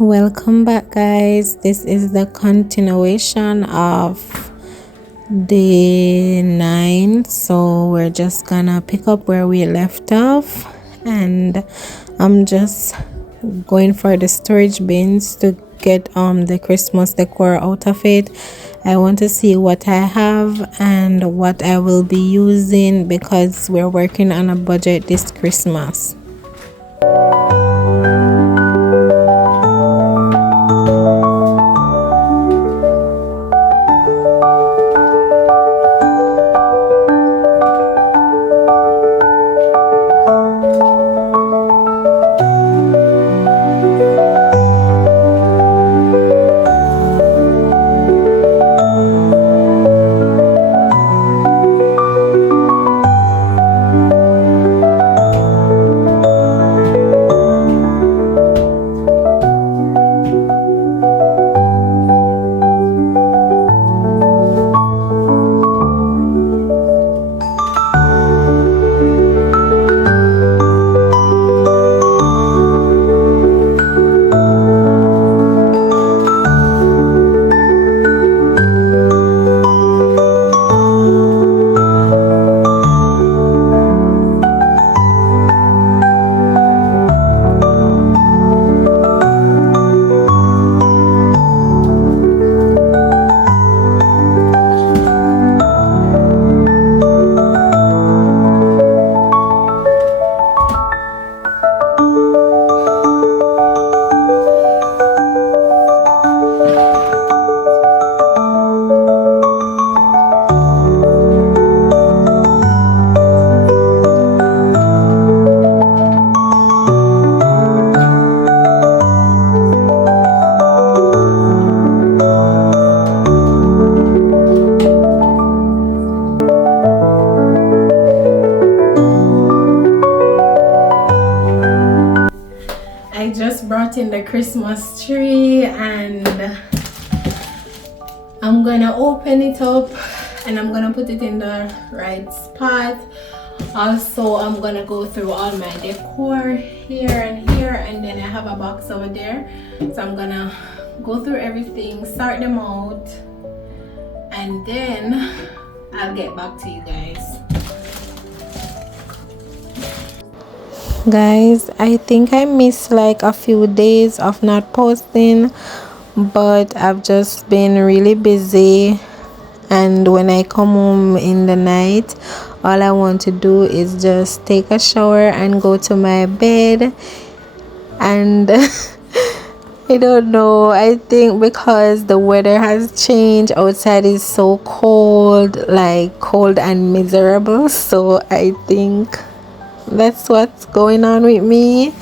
Welcome back, guys. This is the continuation of day 9, so we're just gonna pick up where we left off, and I'm just going for the storage bins to get the Christmas decor out of it. I want to see what I have and what I will be using because we're working on a budget this Christmas. I just brought in the Christmas tree and I'm gonna open it up and I'm gonna put it in the right spot. Also, I'm gonna go through all my decor here and here, and then I have a box over there, so I'm gonna go through everything, sort them out, and then I'll get back to you guys. Guys, I think I missed like a few days of not posting, but I've just been really busy, and when I come home in the night, all I want to do is just take a shower and go to my bed. And I don't know, I think because the weather has changed, outside is so cold, like cold and miserable, so I think that's what's going on with me.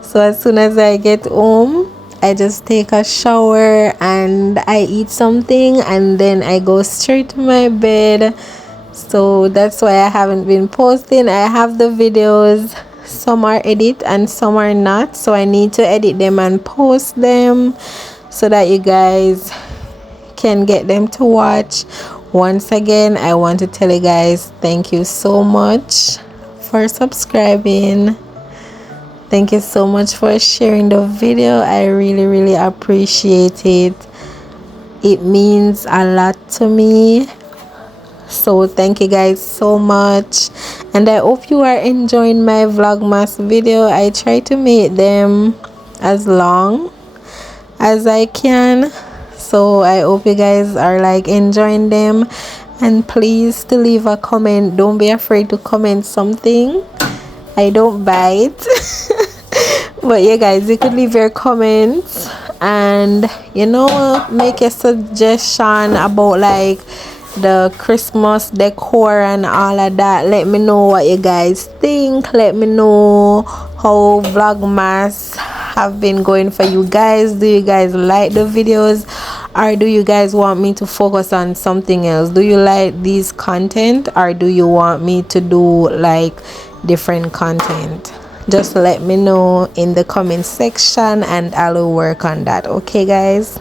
So as soon as I get home, I just take a shower and I eat something, and then I go straight to my bed. So that's why I haven't been posting. I have the videos, some are edit and some are not, so I need to edit them and post them so that you guys can get them to watch. Once again, I want to tell you guys thank you so much for subscribing. Thank you so much for sharing the video. I really appreciate it. It means a lot to me. So thank you guys so much, and I hope you are enjoying my Vlogmas video. I try to make them as long as I can, so I hope you guys are like enjoying them. And please to leave a comment. Don't be afraid to comment something. I don't bite. But yeah guys, you could leave your comments and make a suggestion about like the Christmas decor and all of that. Let me know what you guys think. Let me know how Vlogmas have been going for you guys. Do you guys like the videos, or do you guys want me to focus on something else? Do you like these content, or do you want me to do like different content? Just let me know in the comment section and I'll work on that. Okay guys?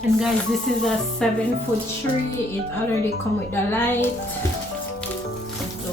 And guys, this is a 7-foot tree. It already come with the light. So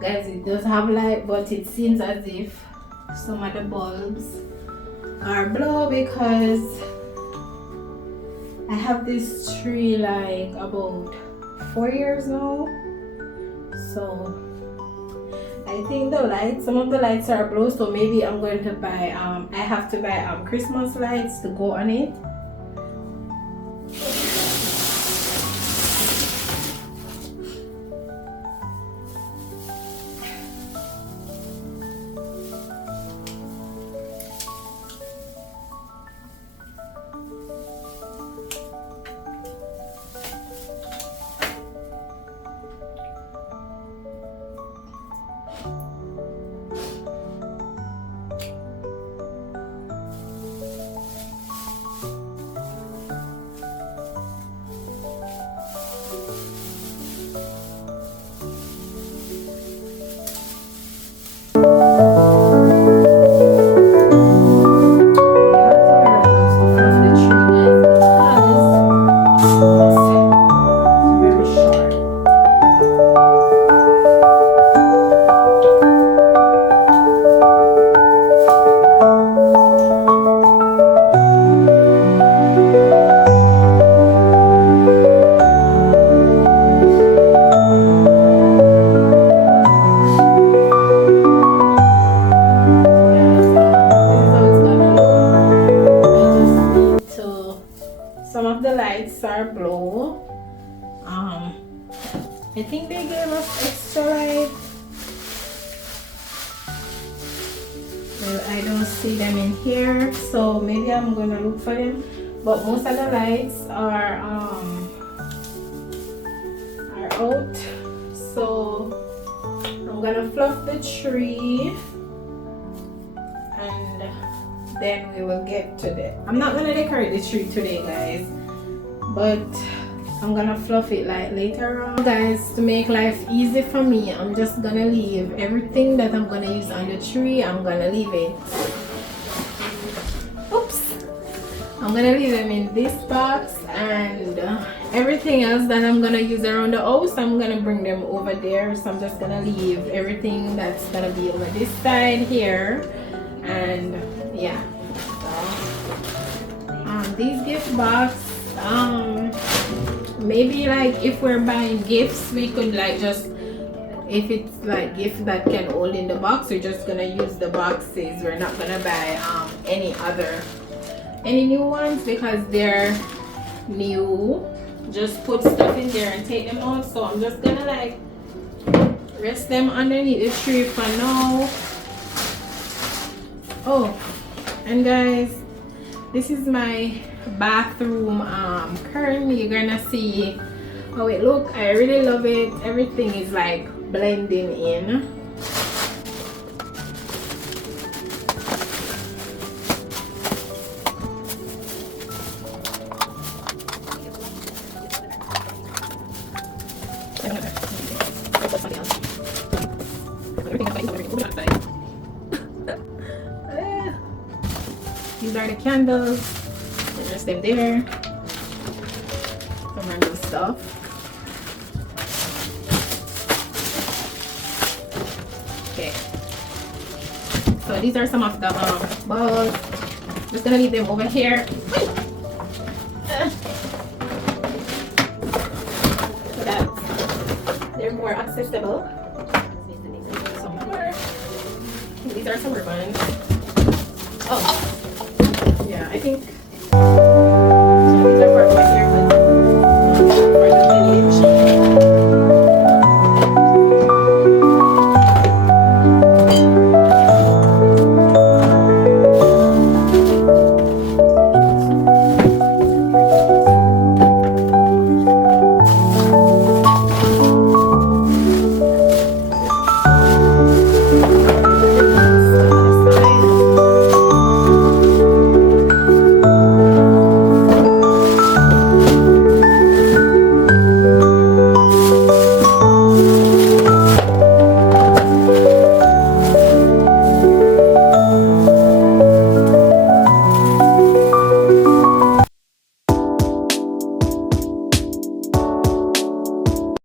guys, it does have light, but it seems as if some of the bulbs are blow because I have this tree like about 4 years now. So I think the lights, some of the lights are blow, so maybe I'm going to buy I have to buy Christmas lights to go on it. Are blue. I think they gave us extra light. Well, I don't see them in here, so maybe I'm gonna look for them. But most of the lights are out. So I'm gonna fluff the tree and then we will get to that. I'm not gonna decorate the tree today, guys, but I'm gonna fluff it like later on. Guys, to make life easy for me, I'm just gonna leave everything that I'm gonna use on the tree. I'm gonna leave it, oops, I'm gonna leave them in this box, and everything else that I'm gonna use around the house, I'm gonna bring them over there. So I'm just gonna leave everything that's gonna be over this side here, and yeah. So these gift box, maybe like if we're buying gifts, we could like just, if it's like gifts that can hold in the box, we're just gonna use the boxes. We're not gonna buy any new ones because they're new. Just put stuff in there and take them out. So I'm just gonna like rest them underneath the tree for now. Oh, and guys, this is my bathroom currently. You're gonna see how it look. I really love it. Everything is like blending in. These are the candles. Just them there. Some random stuff. Okay. So these are some of the balls. Just gonna leave them over here. So that they're more accessible. Some more. These are some ribbons. Oh, yeah, I think